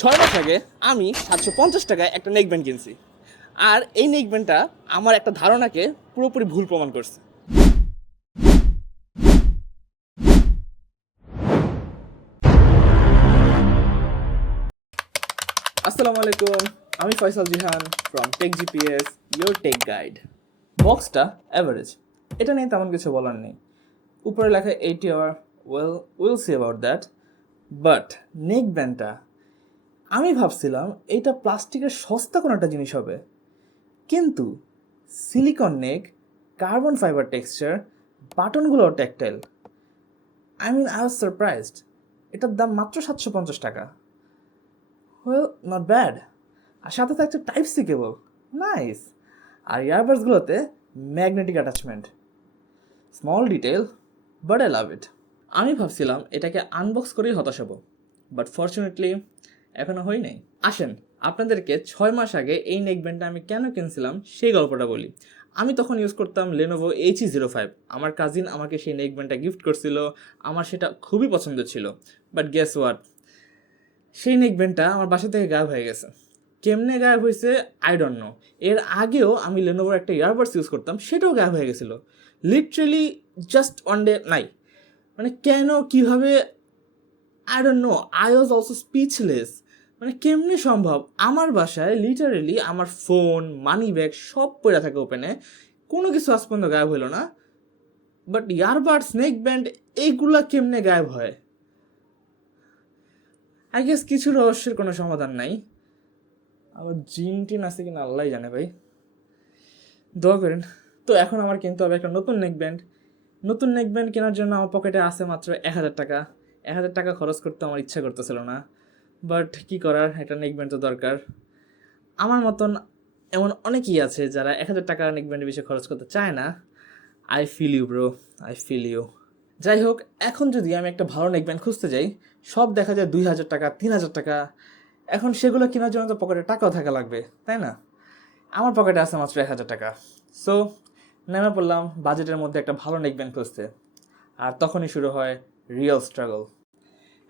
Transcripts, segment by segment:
6 মাস আগে আমি 750 টাকায় একটা নেক ব্যান্ড কিনছি। আর এই নেক ব্যান্ডটা আমার একটা ধারণাকে পুরোপুরি ভুল প্রমাণ করছে। আসসালামু আলাইকুম, আমি Faisal Jihan from Tech GPS, your tech guide. বক্সটা অ্যাভারেজ, এটা নিয়ে তেমন কিছু বলার নেই। উপরে লেখা 80 hour, will see about that. But neck ব্যান্ডটা, আমি ভাবছিলাম এইটা প্লাস্টিকের সস্তা কোনো একটা জিনিস হবে, কিন্তু silicone neck, carbon fibre texture, বাটনগুলোও ট্যাকটাইল। I was surprised. এটার দাম মাত্র 750 টাকা। Well, not bad. আর সাথে থাকছে টাইপ সি কেবল, নাইস। আর ইয়ারবাডসগুলোতে magnetic attachment. Small detail, but I love it. আমি ভাবছিলাম এটাকে আনবক্স করেই হতাশ হব, বাট ফর্চুনেটলি এখনও হই নাই। আসেন আপনাদেরকে 6 মাস আগে এই নেক ব্যান্ডটা আমি কেন কিনছিলাম সেই গল্পটা বলি। আমি তখন ইউজ করতাম লেনোভো HE05। আমার কাজিন আমাকে সেই নেক ব্যান্ডটা গিফট করছিল, আমার সেটা খুবই পছন্দ ছিল। বাট গেস হোয়াট, সেই নেক ব্যান্ডটা আমার বাসা থেকে গায়েব হয়ে গেছে। কেমনে গায়েব হয়েছে আই ডোন্ট নো। এর আগেও আমি লেনোভোর একটা ইয়ারবাডস ইউজ করতাম, সেটাও গায়েব হয়ে গেছিলো লিটারেলি জাস্ট ওয়ান ডে। নাই মানে কেন, কিভাবে, I don't know. I was also speechless. মানে কেমনে সম্ভব? আমার বাসায় লিটারেলি আমার ফোন, মানি ব্যাগ সব পড়ে থাকে ওপেনে, কোনো কিছু আজ পর্যন্ত গায়েব হইলো না। বাট ইয়ারবাড, স্নেক ব্যান্ড, এইগুলা কেমনে গায়েব হয়? আই গেস কিছু রহস্যের কোনো সমাধান নাই। আবার জিন টিন আছে কিনা আল্লাহ জানে ভাই, দোয়া করেন। তো এখন আমার কিনতে হবে একটা নতুন নেক ব্যান্ড। নতুন নেক ব্যান্ড কেনার জন্য আমার পকেটে আছে মাত্র 1000 টাকা। 1000 টাকা খরচ করতে আমার ইচ্ছা করতেছিল না, বাট কী করার, একটা নেক ব্যান্ড তো দরকার। আমার মতন এমন অনেকেই আছে যারা 1000 টাকা নেক ব্যান্ডে বেশি খরচ করতে চায় না। I feel you bro, I feel you. যাই হোক, এখন যদি আমি একটা ভালো নেক ব্যান্ড খুঁজতে যাই, সব দেখা যায় 2000 টাকা, 3000 টাকা। এখন সেগুলো কেনার জন্য তো পকেটে টাকাও থাকা লাগবে, তাই না? আমার পকেটে আছে মাত্র 1000 টাকা। সো নেমে পড়লাম বাজেটের মধ্যে একটা ভালো নেকব্যান্ড খুঁজতে। আর তখনই শুরু হয় রিয়েল স্ট্রাগল।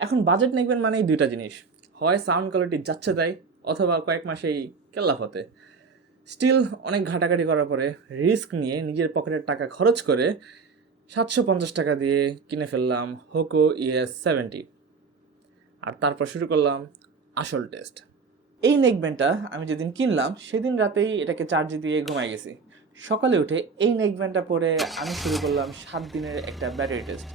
এখন বাজেট নেকব্যান্ড মানেই দুইটা জিনিস, হয় সাউন্ড কোয়ালিটি যাচ্ছে তাই, অথবা কয়েক মাসেই কেল্লাফ হতে। স্টিল অনেক ঘাটাঘাটি করার পরে, রিস্ক নিয়ে নিজের পকেটের টাকা খরচ করে 750 টাকা দিয়ে কিনে ফেললাম হোকো ES70। আর তারপর শুরু করলাম আসল টেস্ট। এই নেকব্যান্ডটা আমি যেদিন কিনলাম সেদিন রাতেই এটাকে চার্জে দিয়ে ঘুমাই গেছি। সকালে উঠে এই নেকব্যান্ডটা পরে আমি শুরু করলাম 7 দিনের একটা ব্যাটারি টেস্ট।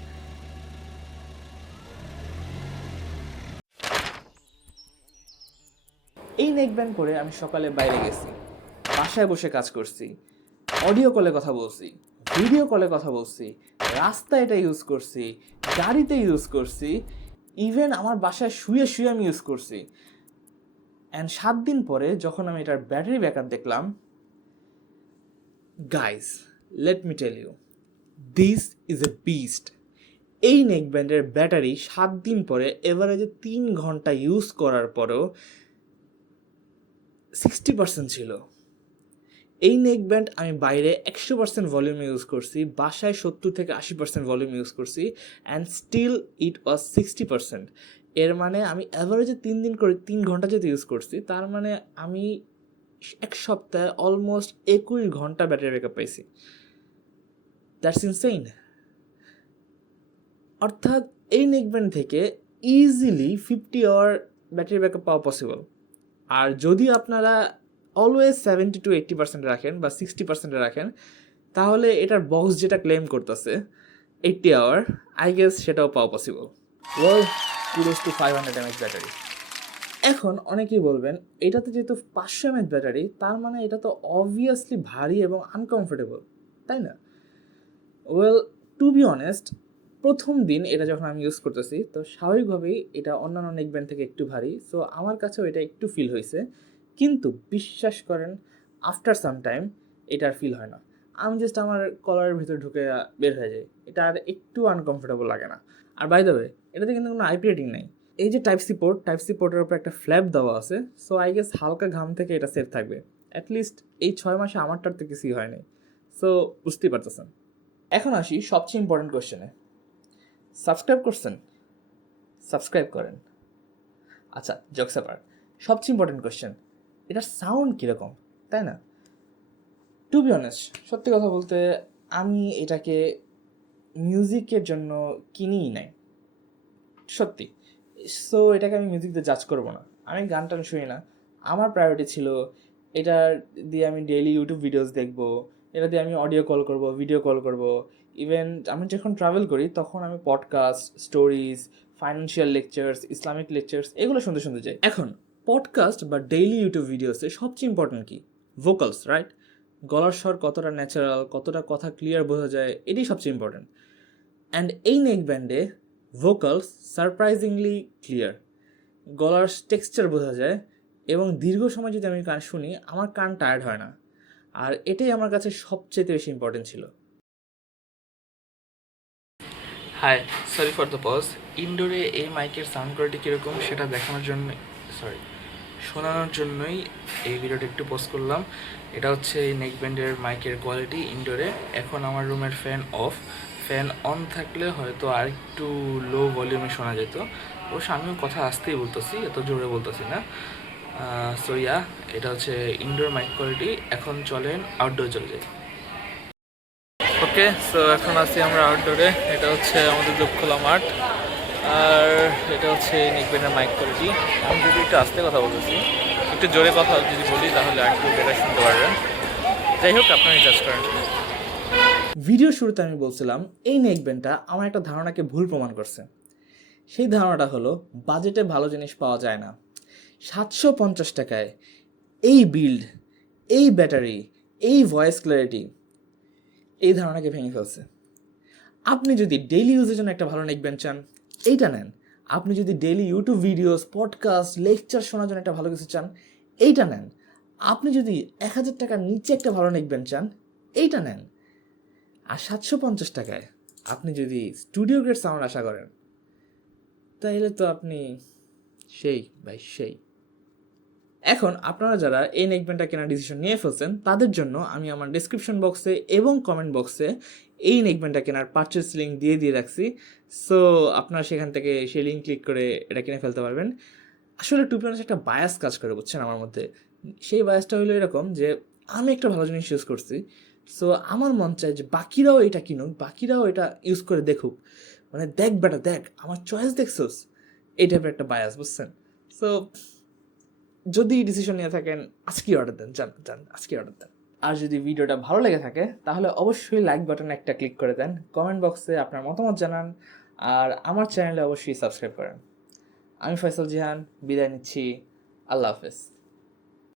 এই নেকব্যান্ড পরে আমি সকালে বাইরে গেছি, বাসায় বসে কাজ করছি, অডিও কলে কথা বলছি, ভিডিও কলে কথা বলছি, রাস্তায় এটা ইউজ করছি, গাড়িতে ইউজ করছি, ইভেন আমার বাসায় শুয়ে শুয়ে আমি ইউজ করছি। অ্যান্ড 7 দিন পরে যখন আমি এটার ব্যাটারি ব্যাকআপ দেখলাম, guys, let me tell you, this is a beast. এই নেকব্যান্ডের ব্যাটারি 7 দিন পরে এভারেজে 3 ঘন্টা ইউজ করার পরেও 60% ছিল। এই নেকব্যান্ড আমি বাইরে 100% ভলিউমে ইউজ করছি, বাসায় 70 থেকে 80% ভলিউম ইউজ করছি, অ্যান্ড স্টিল ইট ওয়াজ 60%। এর মানে আমি অ্যাভারেজে 3 দিন করে 3 ঘন্টা যদি ইউজ করছি, তার মানে আমি 1 সপ্তাহে অলমোস্ট 21 ঘন্টা ব্যাটারি ব্যাকআপ পাইছি। That's insane. অর্থাৎ এই নেকব্যান্ড থেকে ইজিলি 50 আওয়ার ব্যাটারি ব্যাকআপ পাওয়া পসিবল। আর যদি আপনারা অলওয়েজ 70 to 80% রাখেন বা 60% রাখেন, তাহলে এটার বক্স যেটা ক্লেম করতেছে 80 আওয়ার, আই গেস সেটাও পাওয়া possible. Well, kudos two 500 mAh battery. এখন অনেকেই বলবেন এটাতে যেহেতু 500 mAh ব্যাটারি, তার মানে এটা তো অবভিয়াসলি ভারী এবং আনকমফোর্টেবল, তাই না? ওয়েল, টু বি অনেস্ট, প্রথম দিন এটা যখন আমি ইউজ করতেছি, তো স্বাভাবিকভাবেই এটা অন্যান্য নেকব্যান্ড থেকে একটু ভারী, সো আমার কাছেও এটা একটু ফিল হয়েছে। কিন্তু বিশ্বাস করেন, আফটার সাম টাইম এটা আর ফিল হয় না। আমি জাস্ট আমার কলারের ভিতরে ঢুকে বের হয়ে যাই, এটা আর একটু আনকমফোর্টেবল লাগে না। আর বাই দ্য ওয়ে, এটাতে কিন্তু কোনো আইপি রেটিং নেই। এই যে টাইপ সি পোর্টের উপর একটা ফ্ল্যাপ দেওয়া আছে, সো আই গেস হালকা ঘাম থেকে এটা সেফ থাকবে। অ্যাটলিস্ট এই 6 মাসে আমারটার তো কিছুই হয়নি, সো বুঝতেই পারতেছেন। এখন আসি সবচেয়ে ইম্পর্টেন্ট কোয়েশ্চেনে। সাবস্ক্রাইব করছেন? সাবস্ক্রাইব করেন। আচ্ছা, জোকস অ্যাপার্ট, সবচেয়ে ইম্পর্টেন্ট কোয়েশ্চেন, এটার সাউন্ড কীরকম, তাই না? টু বি অনেস্ট, সত্যি কথা বলতে আমি এটাকে মিউজিকের জন্য কিনিই নাই, সত্যি। সো এটাকে আমি মিউজিক দিয়ে জাজ করবো না, আমি গান টান শুনি না। আমার প্রায়োরিটি ছিল এটা দিয়ে আমি ডেইলি ইউটিউব ভিডিওস দেখবো, এটা দিয়ে আমি অডিও কল করব, ভিডিও কল করব। ইভেন আমি যখন ট্রাভেল করি তখন আমি podcast, stories, financial lectures, Islamic lectures এগুলো শুনতে শুনতে যাই। এখন পডকাস্ট বা ডেইলি ইউটিউব ভিডিওসে সবচেয়ে ইম্পর্টেন্ট কি? Vocals, right? গলার স্বর কতটা ন্যাচারাল, কতটা কথা ক্লিয়ার বোঝা যায়, এটাই সবচেয়ে ইম্পর্টেন্ট। অ্যান্ড এই নেক ব্যান্ডে ভোকালস সারপ্রাইজিংলি ক্লিয়ার, গলার টেক্সচার বোঝা যায়, এবং দীর্ঘ সময় যদি আমি গান শুনি আমার কান টায়ার্ড হয় না। আর এটাই আমার কাছে সবচেয়ে বেশি ইম্পর্টেন্ট ছিল। Hi, sorry for the pause. ইনডোরে এই মাইকের সাউন্ড কোয়ালিটি কীরকম সেটা দেখানোর জন্য, শোনানোর জন্যই এই ভিডিওটা একটু পোস্ট করলাম। এটা হচ্ছে এই নেক ব্যান্ডের মাইকের কোয়ালিটি ইনডোরে। এখন আমার রুমের ফ্যান অফ, ফ্যান অন থাকলে হয়তো আর একটু লো ভলিউমে শোনা যেত। অবশ্য আমিও কথা আসতেই বলতেছি, এত জোরে বলতেছি না। সো ইয়া, এটা হচ্ছে ইনডোর মাইক কোয়ালিটি। এখন চলেন আউটডোর চলে যাই। ওকে, সো এখন আছি আমরা আউটডোরে। এটা হচ্ছে আমাদের যোগখোলা মাঠ, আর এটা হচ্ছে নেক ব্যান্ডের মাইক কোয়ালিটি। আমি যদি একটু আস্তে কথা বলতেছি, একটু জোরে কথা যদি বলি তাহলে আর একটু বেটার শুনতে পারবেন। যাই হোক, আপনারা জাজ করেন। ভিডিও শুরুতে আমি বলছিলাম এই নেক ব্যান্ডটা আমার একটা ধারণাকে ভুল প্রমাণ করছে। সেই ধারণাটা হলো বাজেটে ভালো জিনিস পাওয়া যায় না। 750 টাকায় এই বিল্ড, এই ব্যাটারি, এই ভয়েস ক্ল্যারিটি, এই ধারণাকে ভেঙে ফেলছে। আপনি যদি ডেইলি ইউজের জন্য একটা ভালো নেক ব্যান্ড চান, এইটা নেন। আপনি যদি daily YouTube videos, podcast, lecture শোনার জন্য একটা ভালো কিছু চান, এইটা নেন। আপনি যদি 1000 টাকার নিচে একটা ভালো নেক ব্যান্ড চান, এইটা নেন। আর 750 টাকায় আপনি যদি স্টুডিও গ্রেড সাউন্ড আশা করেন, তাইলে তো আপনি সেই। এখন আপনারা যারা এই নেক ব্যান্ডটা কেনার ডিসিশন নিয়ে ফেলছেন, তাদের জন্য আমি আমার ডেসক্রিপশন বক্সে এবং কমেন্ট বক্সে এই নেক ব্যান্ডটা কেনার পারচেস লিঙ্ক দিয়ে রাখছি। সো আপনারা সেখান থেকে সেই লিঙ্ক ক্লিক করে এটা কিনে ফেলতে পারবেন। আসলে টু বি অনেস্ট একটা বায়াস কাজ করে, বুঝছেন, আমার মধ্যে। সেই বায়াসটা হলো এরকম যে আমি একটা ভালো জিনিস ইউজ করছি, সো আমার মন চায় যে বাকিরাও এটা কিনুক, বাকিরাও এটা ইউজ করে দেখুক। মানে দেখ বেটা দেখ, আমার চয়েস দেখছোস, এই টাইপের একটা বায়াস, বুঝছেন? সো যদি ডিসিশন নিয়ে থাকেন, আজকেই অর্ডার দেন, যান আজকেই অর্ডার দেন। আর যদি ভিডিওটা ভালো লেগে থাকে তাহলে অবশ্যই লাইক বাটনে একটা ক্লিক করে দেন, কমেন্ট বক্সে আপনার মতামত জানান, আর আমার চ্যানেলে অবশ্যই সাবস্ক্রাইব করেন। আমি ফয়সাল জিহান, বিদায় নিচ্ছি। আল্লাহ হাফেজ।